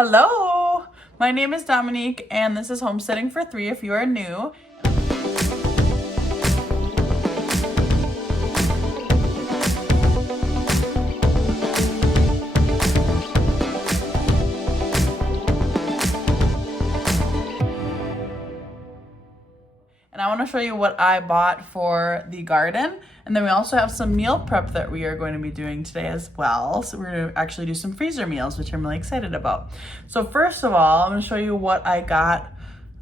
Hello, my name is Dominique and this is Homesteading for Three if you are new. And I want to show you what I bought for the garden. And then we also have some meal prep that we are going to be doing today as well. So we're going to actually do some freezer meals, which I'm really excited about. So first of all, I'm going to show you what I got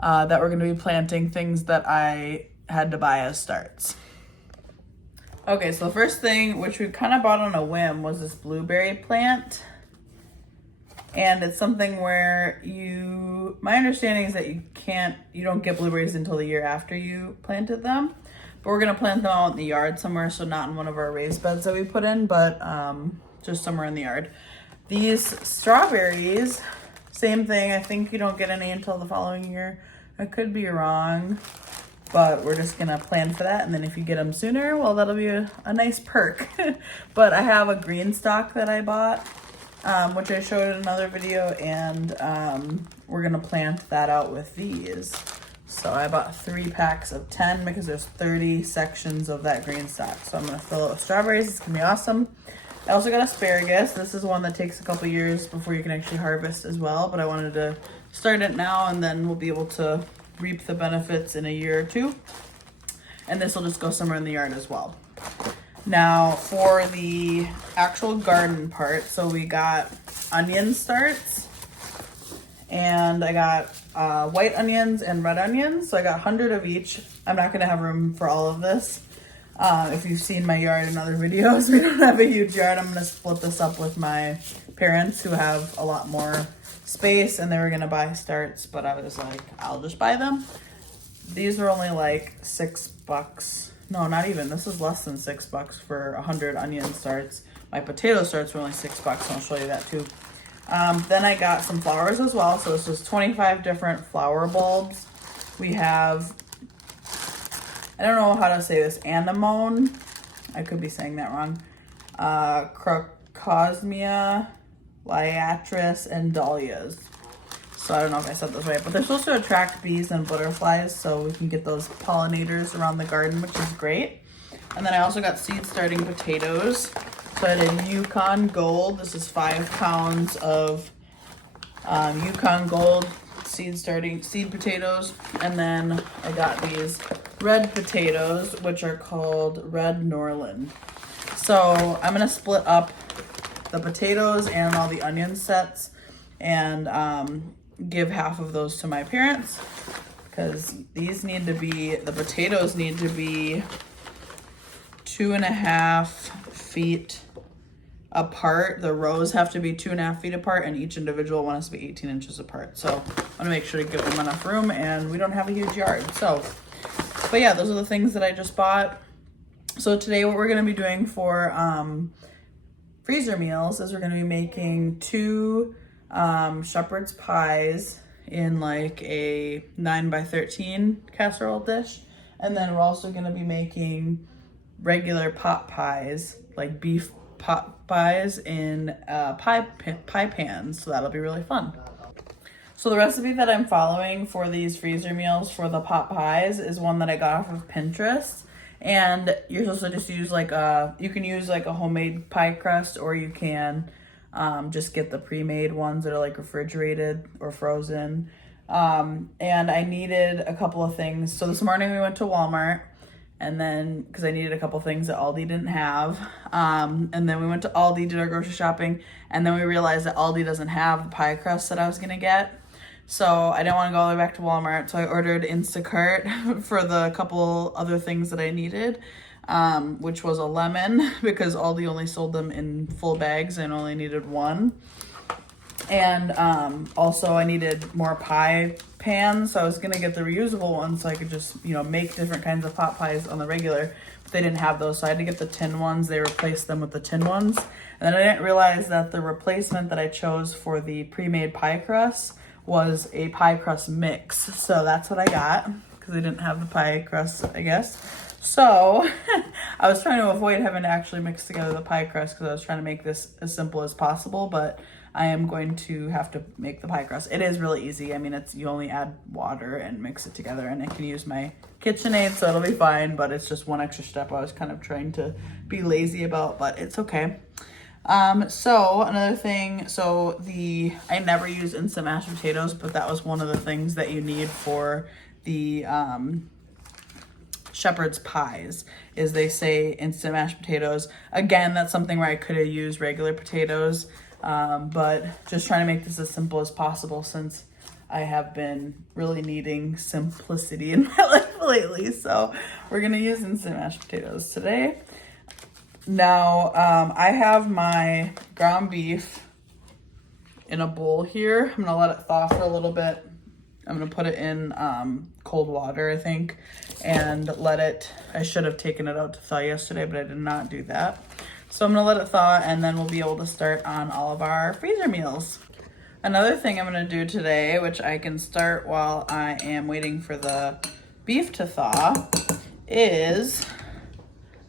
that we're going to be planting, things that I had to buy as starts. Okay, so the first thing, which we kind of bought on a whim, was this blueberry plant. And it's something where my understanding is that you don't get blueberries until the year after you planted them. But we're gonna plant them out in the yard somewhere, so not in one of our raised beds that we put in, but just somewhere in the yard. These strawberries, same thing. I think you don't get any until the following year. I could be wrong, but we're just gonna plan for that. And then if you get them sooner, well, that'll be a nice perk. But I have a green stalk that I bought, which I showed in another video, and we're gonna plant that out with these. So I bought 3 packs of 10 because there's 30 sections of that green stalk. So I'm gonna fill it with strawberries. It's gonna be awesome. I also got asparagus. This is one that takes a couple years before you can actually harvest as well, but I wanted to start it now and then we'll be able to reap the benefits in a year or two. And this will just go somewhere in the yard as well. Now for the actual garden part, so we got onion starts, and I got white onions and red onions. So I got 100 of each. I'm not gonna have room for all of this. If you've seen my yard in other videos, we don't have a huge yard. I'm gonna split this up with my parents who have a lot more space, and they were gonna buy starts, but I was like, I'll just buy them. These are only like $6. No, not even. This is less than $6 for 100 onion starts. My potato starts were only $6, and I'll show you that too. Then I got some flowers as well. So this was 25 different flower bulbs. We have, I don't know how to say this, anemone. I could be saying that wrong. Crocosmia, liatris, and dahlias. So I don't know if I said this right, but they're supposed to attract bees and butterflies, so we can get those pollinators around the garden, which is great. And then I also got seed starting potatoes. So I had a Yukon Gold. This is 5 pounds of Yukon Gold seed potatoes. And then I got these red potatoes, which are called Red Norland. So I'm gonna split up the potatoes and all the onion sets and give half of those to my parents, because the potatoes need to be 2.5 feet apart. The rows have to be 2.5 feet apart, and each individual one has to be 18 inches apart. So I want to make sure to give them enough room, and we don't have a huge yard. So, but yeah, those are the things that I just bought. So today what we're going to be doing for freezer meals is we're going to be making 2 shepherd's pies in like a 9x13 casserole dish, and then we're also going to be making regular pot pies, like beef pot pies in pie pans. So that'll be really fun. So the recipe that I'm following for these freezer meals for the pot pies is one that I got off of Pinterest. And you're supposed to just use you can use like a homemade pie crust, or you can just get the pre-made ones that are like refrigerated or frozen. And I needed a couple of things. So this morning we went to Walmart, and then because I needed a couple things that Aldi didn't have. And then we went to Aldi, did our grocery shopping, and then we realized that Aldi doesn't have the pie crust that I was gonna get. So I didn't want to go all the way back to Walmart, so I ordered Instacart for the couple other things that I needed, which was a lemon, because Aldi only sold them in full bags and only needed 1. And also I needed more pie pans, so I was gonna get the reusable ones so I could just, make different kinds of pot pies on the regular, but they didn't have those, so I had to get the tin ones. They replaced them with the tin ones. And then I didn't realize that the replacement that I chose for the pre-made pie crust was a pie crust mix. So that's what I got, because I didn't have the pie crust, I guess. So I was trying to avoid having to actually mix together the pie crust, because I was trying to make this as simple as possible, but I am going to have to make the pie crust. It is really easy. I mean, you only add water and mix it together, and I can use my KitchenAid, so it'll be fine, but it's just one extra step I was kind of trying to be lazy about, but it's okay. So another thing, I never use instant mashed potatoes, but that was one of the things that you need for the, shepherd's pies, is they say instant mashed potatoes. Again, that's something where I could have used regular potatoes, but just trying to make this as simple as possible since I have been really needing simplicity in my life lately. So we're gonna use instant mashed potatoes today. Now, I have my ground beef in a bowl here. I'm gonna let it thaw for a little bit. I'm gonna put it in cold water, I think, and I should have taken it out to thaw yesterday, but I did not do that. So I'm gonna let it thaw, and then we'll be able to start on all of our freezer meals. Another thing I'm gonna do today, which I can start while I am waiting for the beef to thaw, is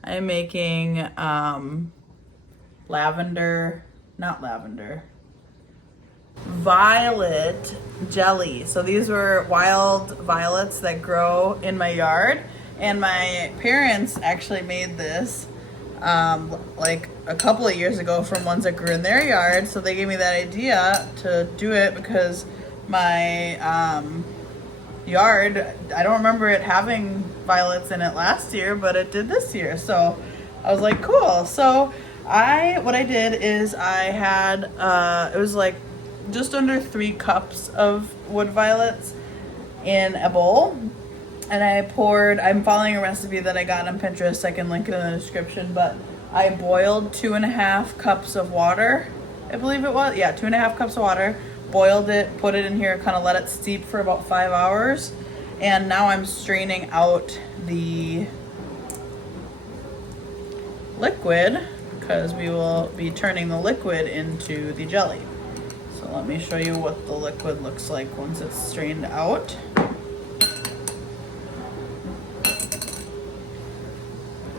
I'm making violet jelly. So these were wild violets that grow in my yard, and my parents actually made this like a couple of years ago from ones that grew in their yard. So they gave me that idea to do it because my yard, I don't remember it having violets in it last year, but it did this year. So I was like, cool. So what I did is I had, it was like just under 3 cups of wood violets in a bowl. And I'm following a recipe that I got on Pinterest. I can link it in the description, but I boiled 2.5 cups of water. I believe it was, yeah, 2.5 cups of water. Boiled it, put it in here, kind of let it steep for about 5 hours. And now I'm straining out the liquid because we will be turning the liquid into the jelly. So let me show you what the liquid looks like once it's strained out.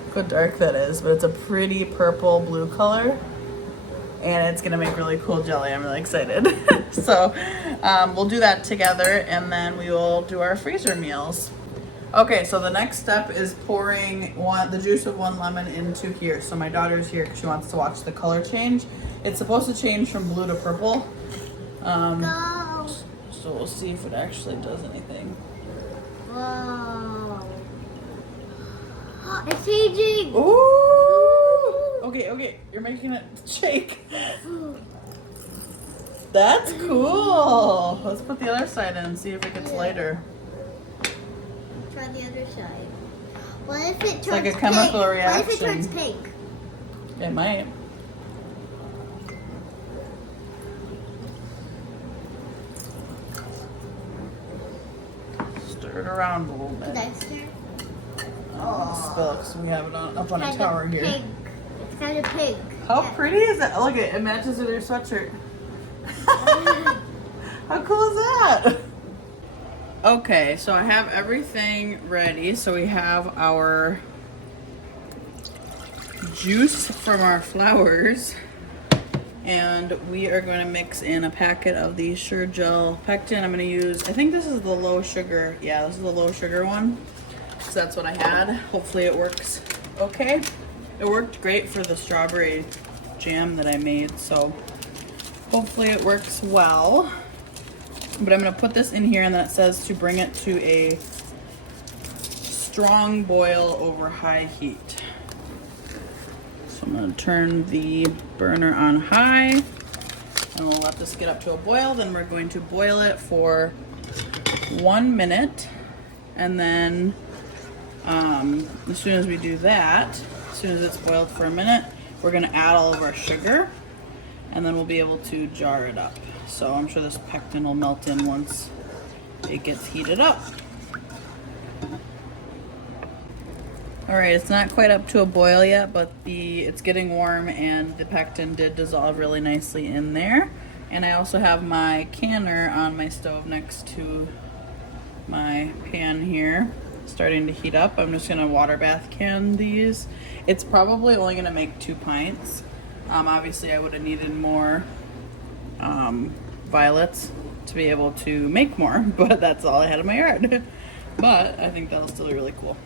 Look how dark that is, but it's a pretty purple blue color, and it's gonna make really cool jelly. I'm really excited. So we'll do that together, and then we will do our freezer meals. Okay, so the next step is pouring the juice of 1 lemon into here. So my daughter's here because she wants to watch the color change. It's supposed to change from blue to purple. Go. So we'll see if it actually does anything. Whoa. It's changing. Ooh. Okay, you're making it shake. That's cool. Let's put the other side in and see if it gets lighter. Try the other side. What if it turns like a chemical pink? reaction. What if it turns pink? It might. Stir it around a little bit. Did I stir? Oh, spill it, so we have it up on a Kind tower of here. pink. It's kind of pink. How pretty is that? Look, it matches with your sweatshirt. How cool is that? Okay, so I have everything ready. So we have our juice from our flowers, and we are going to mix in a packet of the Sure-Gel pectin. I'm going to use, I think this is the low sugar. Yeah, this is the low sugar one. So that's what I had. Hopefully it works okay. It worked great for the strawberry jam that I made, so hopefully it works well. But I'm going to put this in here, and then it says to bring it to a strong boil over high heat. So I'm going to turn the burner on high, and we'll let this get up to a boil. Then we're going to boil it for 1 minute, and then as soon as we do that, as soon as it's boiled for a minute, we're going to add all of our sugar, and then we'll be able to jar it up. So I'm sure this pectin will melt in once it gets heated up. All right, it's not quite up to a boil yet, but it's getting warm, and the pectin did dissolve really nicely in there. And I also have my canner on my stove next to my pan here, starting to heat up. I'm just gonna water bath can these. It's probably only gonna make 2 pints. Obviously I would have needed more violets to be able to make more, but that's all I had in my yard. But I think that'll still be really cool.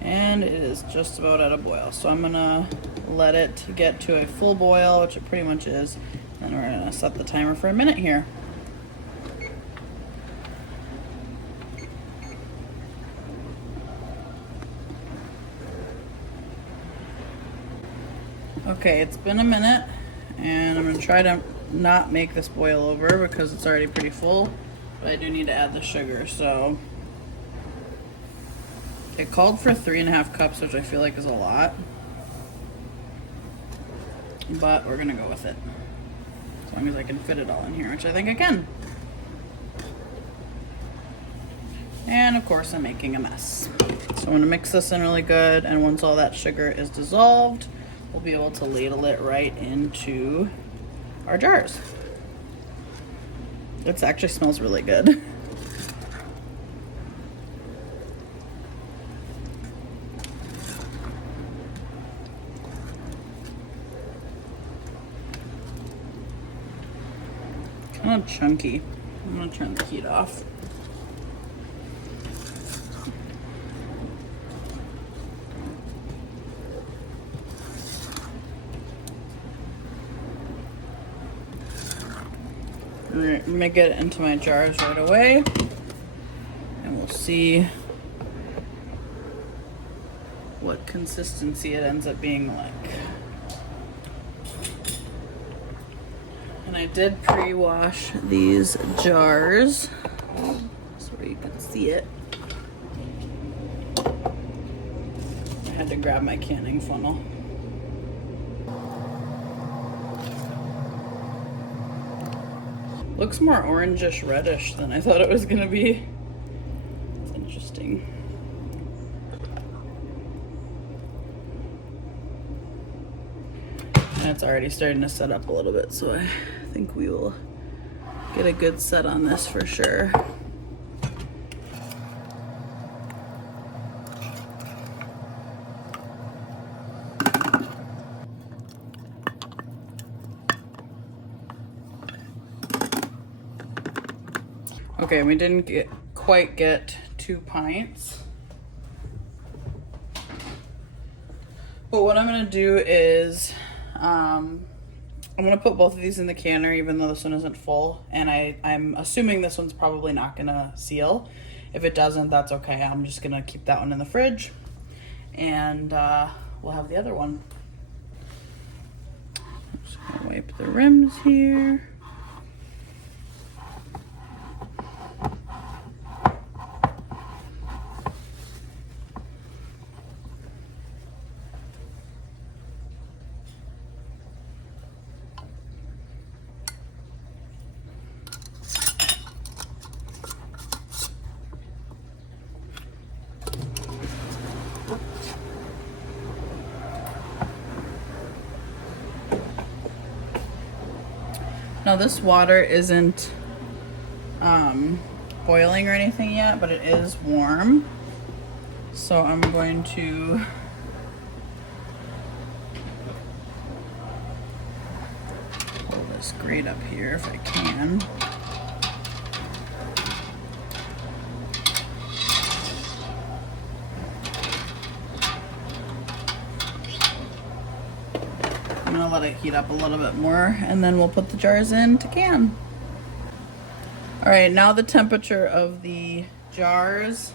And it is just about at a boil. So I'm gonna let it get to a full boil, which it pretty much is. And we're gonna set the timer for a minute here. Okay, it's been a minute, and I'm gonna try to not make this boil over because it's already pretty full, but I do need to add the sugar. So it called for 3.5 cups, which I feel like is a lot, but we're gonna go with it as long as I can fit it all in here, which I think I can. And of course I'm making a mess. So I'm gonna mix this in really good, and once all that sugar is dissolved, we'll be able to ladle it right into our jars. It actually smells really good. Kind of chunky. I'm gonna turn the heat off. I'm gonna get it into my jars right away, and we'll see what consistency it ends up being like. And I did pre-wash these jars so you can see it. I had to grab my canning funnel. Looks more orangish reddish than I thought it was gonna be. It's interesting. And it's already starting to set up a little bit, so I think we will get a good set on this for sure. Okay, we didn't quite get 2 pints. But what I'm gonna do is, I'm gonna put both of these in the canner, even though this one isn't full. And I'm assuming this one's probably not gonna seal. If it doesn't, that's okay. I'm just gonna keep that one in the fridge, and we'll have the other one. Just gonna wipe the rims here. Now this water isn't boiling or anything yet, but it is warm. So I'm going to pull this grate up here if I can. I'm gonna let it heat up a little bit more, and then we'll put the jars in to can. All right, now the temperature of the jars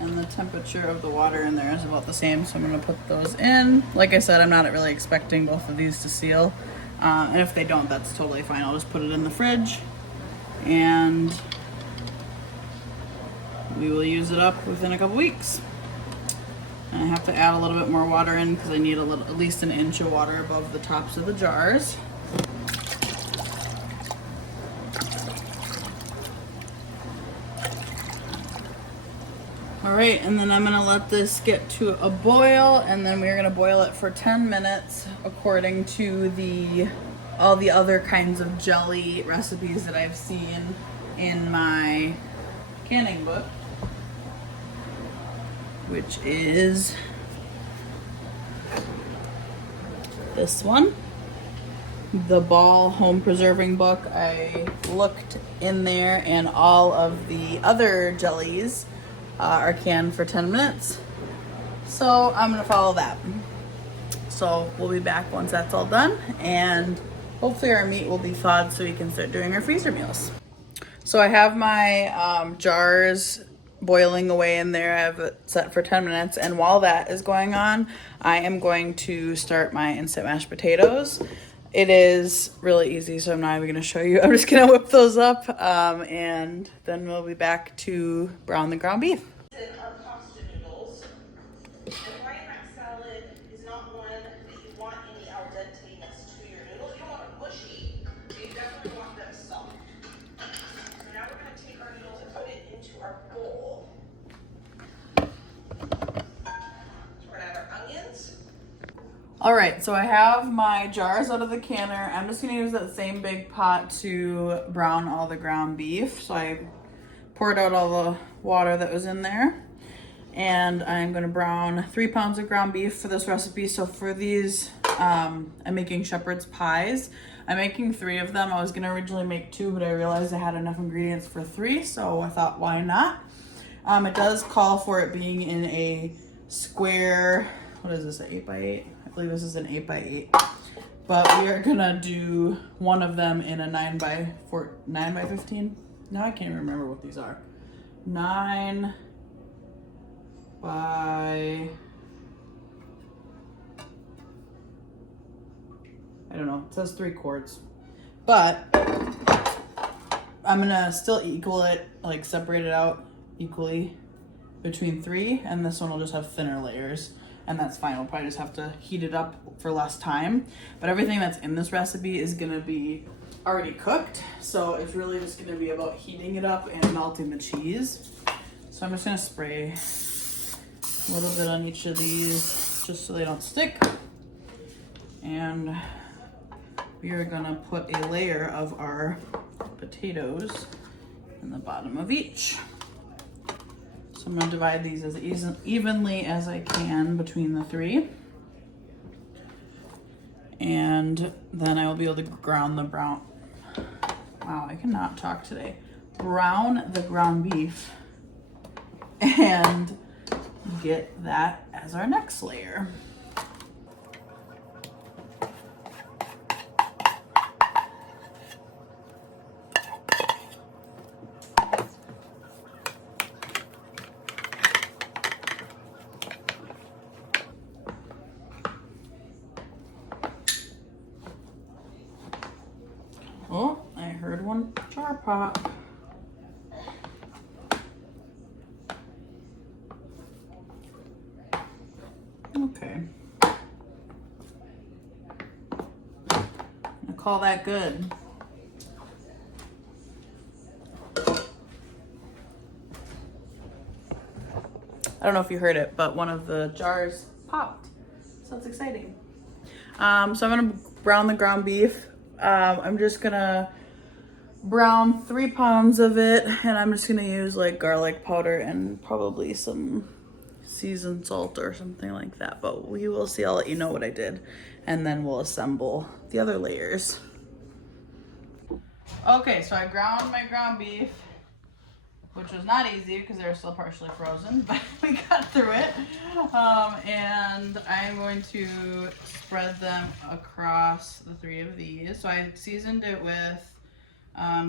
and the temperature of the water in there is about the same, so I'm gonna put those in. Like I said, I'm not really expecting both of these to seal, and if they don't, that's totally fine. I'll just put it in the fridge, and we will use it up within a couple weeks. And I have to add a little bit more water in because I need at least 1 inch of water above the tops of the jars. All right, and then I'm gonna let this get to a boil, and then we're gonna boil it for 10 minutes according to all the other kinds of jelly recipes that I've seen in my canning book, which is this one. the Ball home preserving book, I looked in there and all of the other jellies are canned for 10 minutes. So I'm gonna follow that. So we'll be back once that's all done, and hopefully our meat will be thawed so we can start doing our freezer meals. So I have my jars boiling away in there. I have it set for 10 minutes. And while that is going on, I am going to start my instant mashed potatoes. It is really easy, so I'm not even gonna show you. I'm just gonna whip those up and then we'll be back to brown the ground beef. Our pasta noodles. And white mac salad is not one that you want any al dente-ness to your noodles. You don't want them mushy, but you definitely want them soft. So now we're going to take our noodles and put it into our bowl. So we're going to have our onions. All right, so I have my jars out of the canner. I'm just gonna use that same big pot to brown all the ground beef. So I poured out all the water that was in there. And I'm gonna brown 3 pounds of ground beef for this recipe. So for these, I'm making shepherd's pies. I'm making 3 of them. I was gonna originally make 2, but I realized I had enough ingredients for 3, so I thought, why not? It does call for it being in a square, what is this, an 8x8? I believe this is an 8x8. But we are gonna do one of them in a 9x15? Now I can't even remember what these are. 9 by, I don't know, it says 3 quarts. But I'm gonna still equal it, like separate it out equally between 3, and this one will just have thinner layers, and that's fine. We'll probably just have to heat it up for less time. But everything that's in this recipe is gonna be already cooked, so it's really just gonna be about heating it up and melting the cheese. So I'm just gonna spray a little bit on each of these just so they don't stick. And we are gonna put a layer of our potatoes in the bottom of each. So I'm gonna divide these as evenly as I can between the 3. And then I will be able to brown the brown. Wow, I cannot talk today. Brown the ground beef and get that as our next layer. Oh, I heard one jar pop. Okay. I call that good. I don't know if you heard it, but one of the jars popped. So it's exciting. So I'm gonna brown the ground beef. I'm just gonna brown 3 pounds of it, and I'm just gonna use like garlic powder and probably some seasoned salt or something like that, but we will see. I'll let you know what I did, and then we'll assemble the other layers. Okay, so I ground my ground beef, which was not easy because they were still partially frozen, but we got through it. And I'm going to spread them across the 3 of these. So I seasoned it with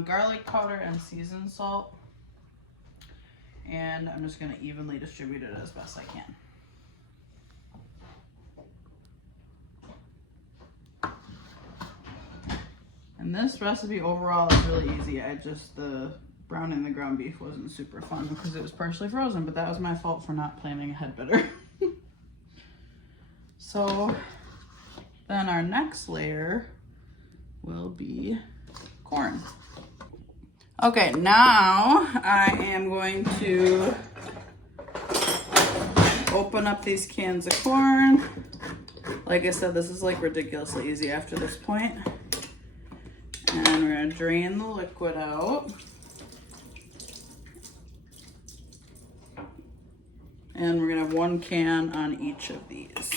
garlic powder and seasoned salt. And I'm just gonna evenly distribute it as best I can. And this recipe overall is really easy. The browning the ground beef wasn't super fun because it was partially frozen, but that was my fault for not planning ahead better. So then our next layer will be corn. Okay, now I am going to open up these cans of corn. Like I said, this is like ridiculously easy after this point. And we're gonna drain the liquid out. And we're gonna have 1 can on each of these.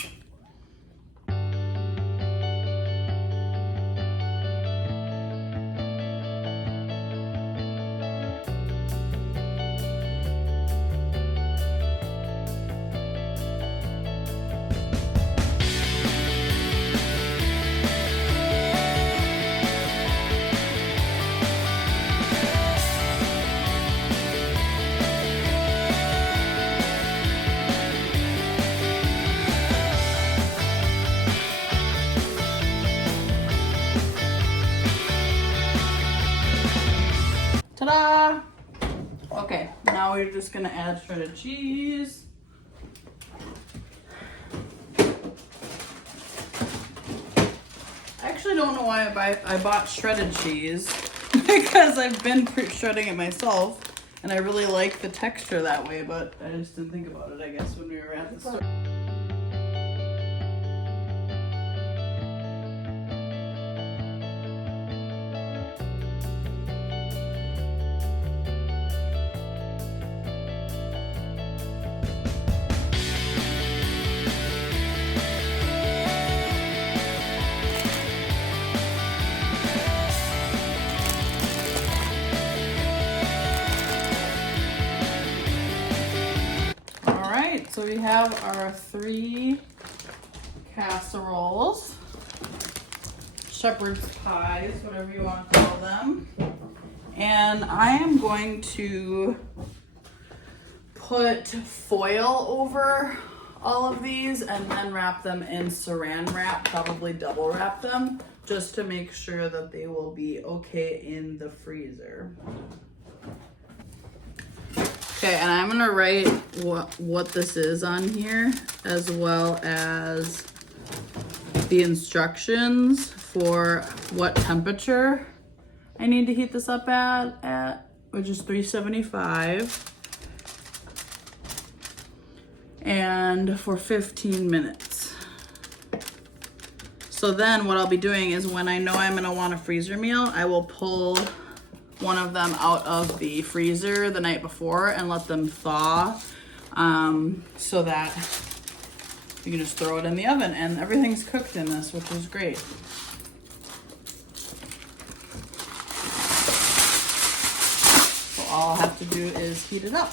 Ta-da! Okay, now we're just gonna add shredded cheese. I actually don't know why I bought shredded cheese because I've been shredding it myself and I really like the texture that way, but I just didn't think about it, I guess, when we were at the store. So we have our 3 casseroles, shepherd's pies, whatever you want to call them. And I am going to put foil over all of these and then wrap them in saran wrap, probably double wrap them, just to make sure that they will be okay in the freezer. Okay, and I'm gonna write what this is on here, as well as the instructions for what temperature I need to heat this up at which is 375, and for 15 minutes. So then what I'll be doing is when I know I'm gonna want a freezer meal, I will pull one of them out of the freezer the night before and let them thaw, so that you can just throw it in the oven and everything's cooked in this, which is great. So all I'll have to do is heat it up.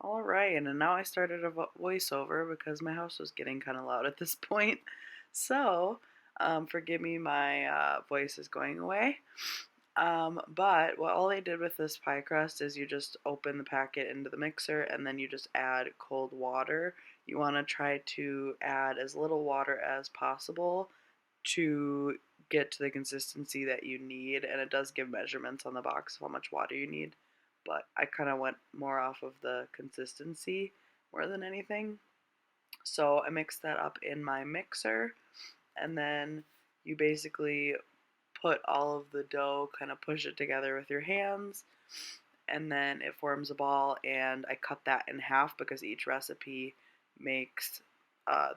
All right, and now I started a voiceover because my house was getting kind of loud at this point. So, forgive me, my voice is going away. But all I did with this pie crust is you just open the packet into the mixer and then you just add cold water. You want to try to add as little water as possible to get to the consistency that you need, and it does give measurements on the box of how much water you need. But I kind of went more off of the consistency more than anything. So I mixed that up in my mixer, and then you basically put all of the dough, kind of push it together with your hands, and then it forms a ball, and I cut that in half because each recipe makes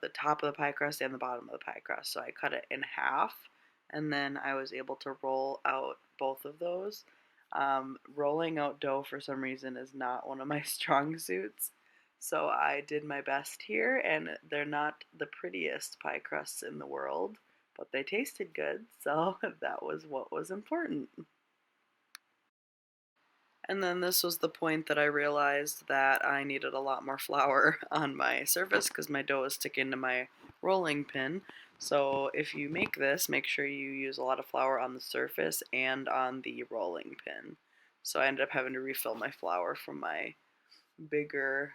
the top of the pie crust and the bottom of the pie crust. So I cut it in half, and then I was able to roll out both of those. Rolling out dough for some reason is not one of my strong suits, so I did my best here, and they're not the prettiest pie crusts in the world, but they tasted good, so that was what was important. And then this was the point that I realized that I needed a lot more flour on my surface because my dough is sticking to my rolling pin. So if you make this, make sure you use a lot of flour on the surface and on the rolling pin. So I ended up having to refill my flour from my bigger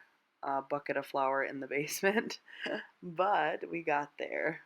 bucket of flour in the basement, but we got there.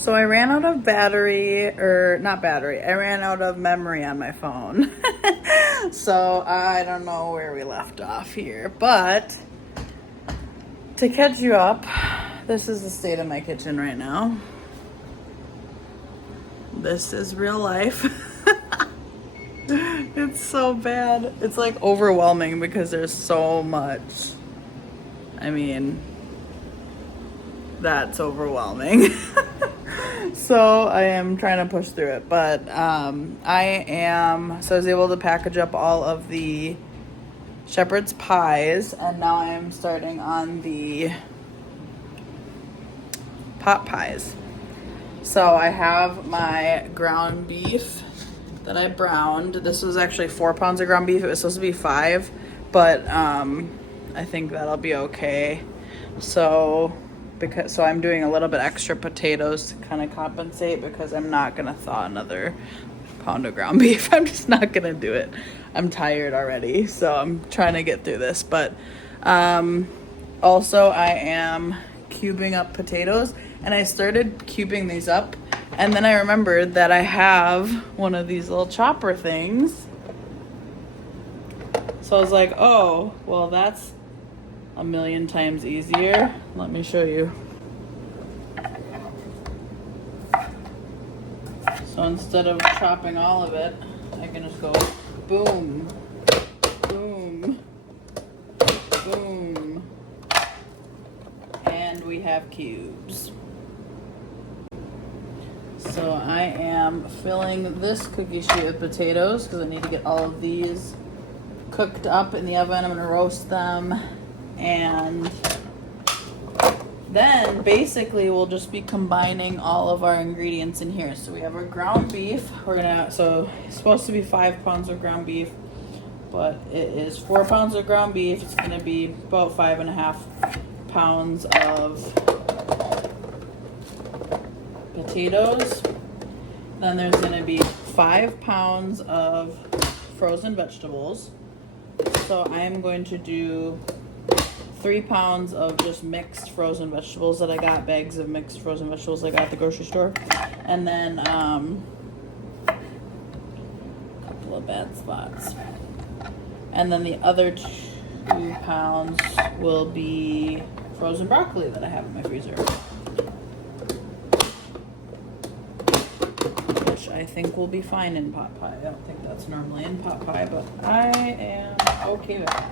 So I ran out of I ran out of memory on my phone. So I don't know where we left off here, but to catch you up, this is the state of my kitchen right now. This is real life. It's so bad. It's like overwhelming because there's so much. I mean, that's overwhelming. So I am trying to push through it, but I was able to package up all of the shepherd's pies, and now I am starting on the pot pies. So I have my ground beef that I browned. This was actually 4 pounds of ground beef. It was supposed to be 5, but I think that'll be okay. So I'm doing a little bit extra potatoes to kind of compensate, because I'm not gonna thaw another pound of ground beef. I'm just not gonna do it. I'm tired already, so I'm trying to get through this. But also I am cubing up potatoes, and I started cubing these up, and then I remembered that I have one of these little chopper things. So I was like, oh, well, that's a million times easier. Let me show you. So instead of chopping all of it, I can just go boom, boom, boom, and we have cubes. So I am filling this cookie sheet with potatoes because I need to get all of these cooked up in the oven. I'm gonna roast them, and then basically we'll just be combining all of our ingredients in here. So we have our ground beef. So it's supposed to be 5 pounds of ground beef, but it is 4 pounds of ground beef. It's gonna be about 5.5 pounds of potatoes. Then there's gonna be 5 pounds of frozen vegetables. So I am going to do 3 pounds of just mixed frozen vegetables that I got, bags of mixed frozen vegetables I got at the grocery store. And then a couple of bad spots. And then the other 2 pounds will be frozen broccoli that I have in my freezer, which I think will be fine in pot pie. I don't think that's normally in pot pie, but I am okay with that.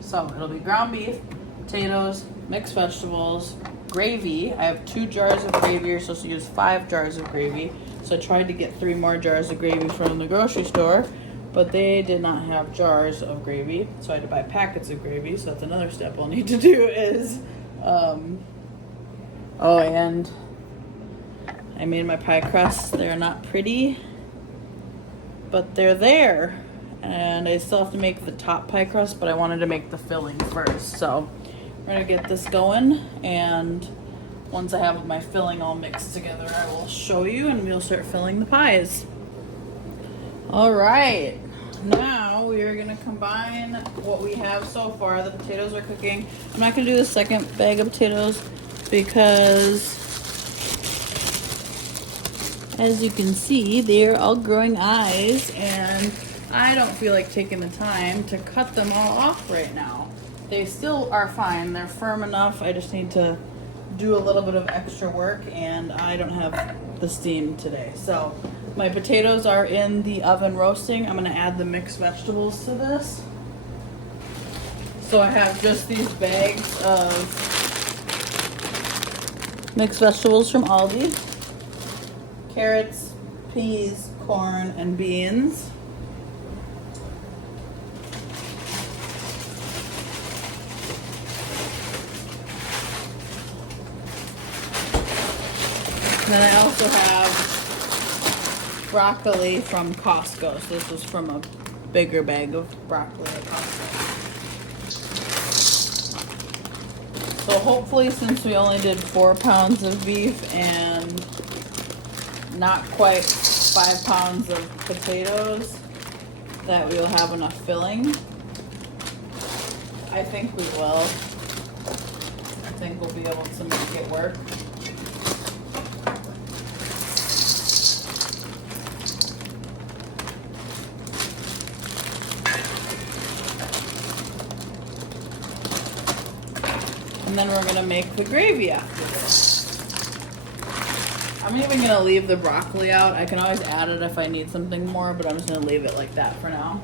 So it'll be ground beef, potatoes, mixed vegetables, gravy. I have 2 jars of gravy. You're supposed to use 5 jars of gravy. So I tried to get 3 more jars of gravy from the grocery store, but they did not have jars of gravy. So I had to buy packets of gravy. So that's another step I'll need to do is, and I made my pie crusts. They're not pretty, but they're there. And I still have to make the top pie crust, but I wanted to make the filling first. So we're gonna get this going, and once I have my filling all mixed together, I will show you, and we'll start filling the pies. All right, now we are gonna combine what we have so far. The potatoes are cooking. I'm not gonna do the second bag of potatoes because, as you can see, they're all growing eyes, and I don't feel like taking the time to cut them all off right now. They still are fine. They're firm enough. I just need to do a little bit of extra work, and I don't have the steam today. So my potatoes are in the oven roasting. I'm gonna add the mixed vegetables to this. So I have just these bags of mixed vegetables from Aldi. Carrots, peas, corn, and beans. And then I also have broccoli from Costco. So this was from a bigger bag of broccoli at Costco. So hopefully, since we only did 4 pounds of beef and not quite 5 pounds of potatoes, that we will have enough filling. I think we will. I think we'll be able to make it work. And then we're gonna make the gravy after this. I'm even gonna leave the broccoli out. I can always add it if I need something more, but I'm just gonna leave it like that for now.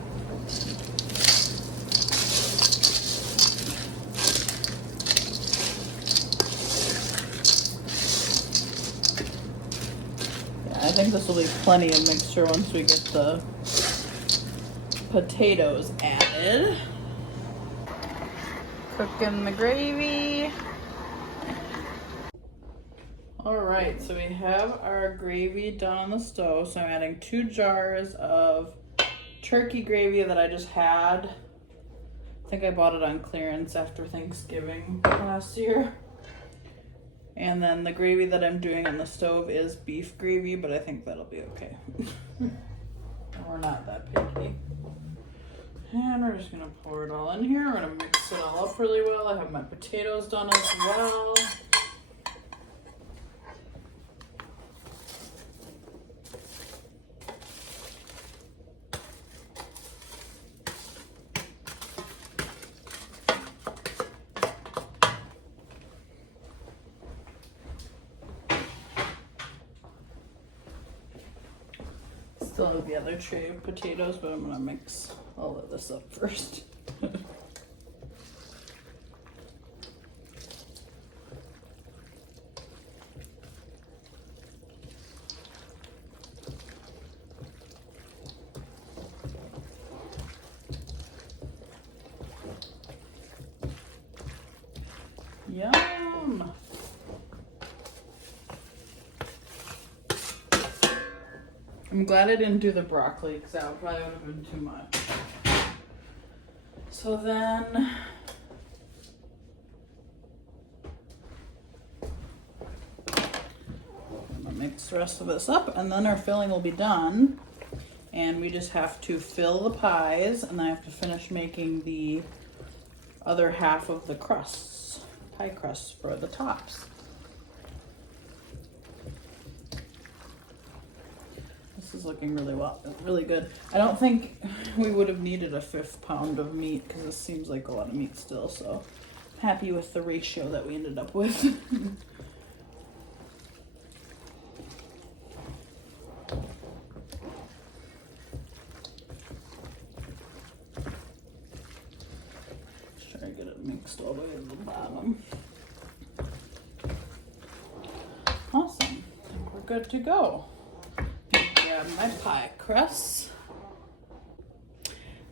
think this will be plenty of mixture once we get the potatoes added. Cooking the gravy. All right, so we have our gravy done on the stove. So I'm adding 2 jars of turkey gravy that I just had. I think I bought it on clearance after Thanksgiving last year. And then the gravy that I'm doing on the stove is beef gravy, but I think that'll be okay. We're not that picky. And we're just gonna pour it all in here. We're gonna mix it all up really well. I have my potatoes done as well. Still have the other tray of potatoes, but I'm gonna mix all of this up first. Yum! I'm glad I didn't do the broccoli because that probably would have been too much. So then, I'm gonna mix the rest of this up and then our filling will be done. And we just have to fill the pies and then I have to finish making the other half of the crusts, pie crusts for the tops. This is looking really good. I don't think we would have needed a 1/5 pound of meat because this seems like a lot of meat still, so I'm happy with the ratio that we ended up with. Just try to get it mixed all the way to the bottom. Awesome. I think we're good to go. Grab my pie crust.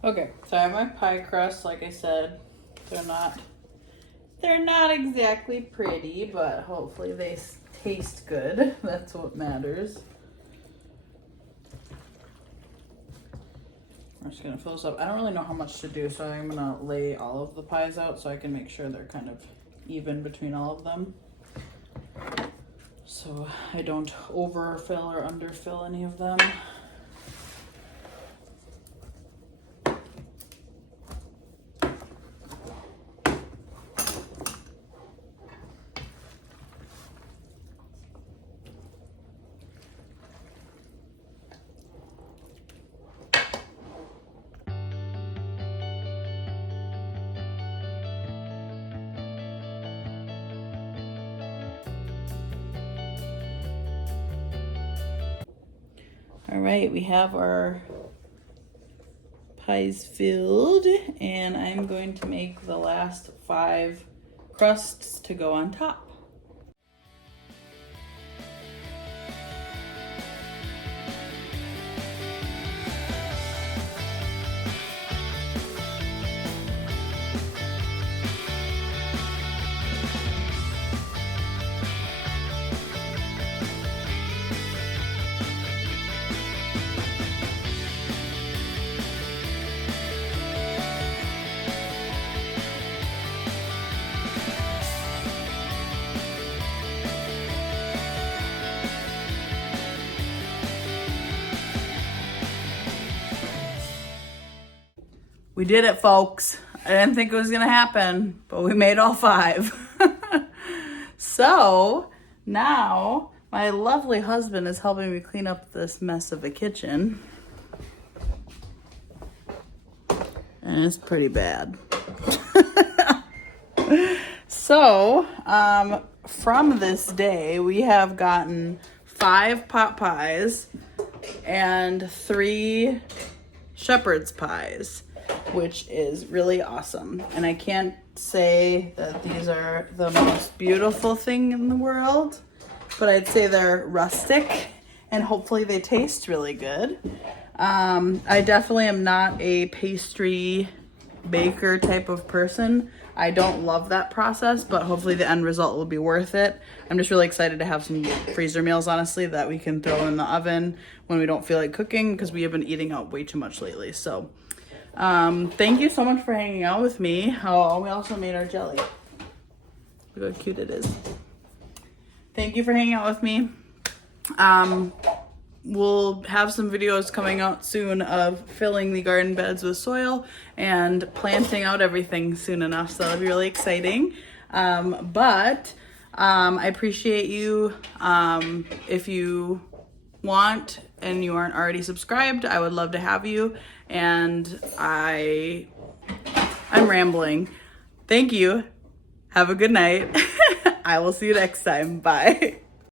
Okay, so I have my pie crust. Like I said, they're not exactly pretty, but hopefully they taste good. That's what matters. I'm just gonna fill this up. I don't really know how much to do, so I'm gonna lay all of the pies out so I can make sure they're kind of even between all of them, so I don't overfill or underfill any of them. All right, we have our pies filled, and I'm going to make the last 5 crusts to go on top. We did it, folks. I didn't think it was gonna happen, but we made all 5. So now my lovely husband is helping me clean up this mess of the kitchen. And it's pretty bad. So, from this day, we have gotten 5 pot pies and 3 shepherd's pies, which is really awesome. And I can't say that these are the most beautiful thing in the world, but I'd say they're rustic and hopefully they taste really good. I definitely am not a pastry baker type of person. I don't love that process, but hopefully the end result will be worth it. I'm just really excited to have some freezer meals, honestly, that we can throw in the oven when we don't feel like cooking, because we have been eating out way too much lately. So thank you so much for hanging out with me. Oh, we also made our jelly. Look how cute it is. Thank you for hanging out with me. We'll have some videos coming out soon of filling the garden beds with soil and planting out everything soon enough, so that'll be really exciting. But I appreciate you. If you want and you aren't already subscribed, I would love to have you. And I'm rambling. Thank you. Have a good night. I will see you next time. Bye.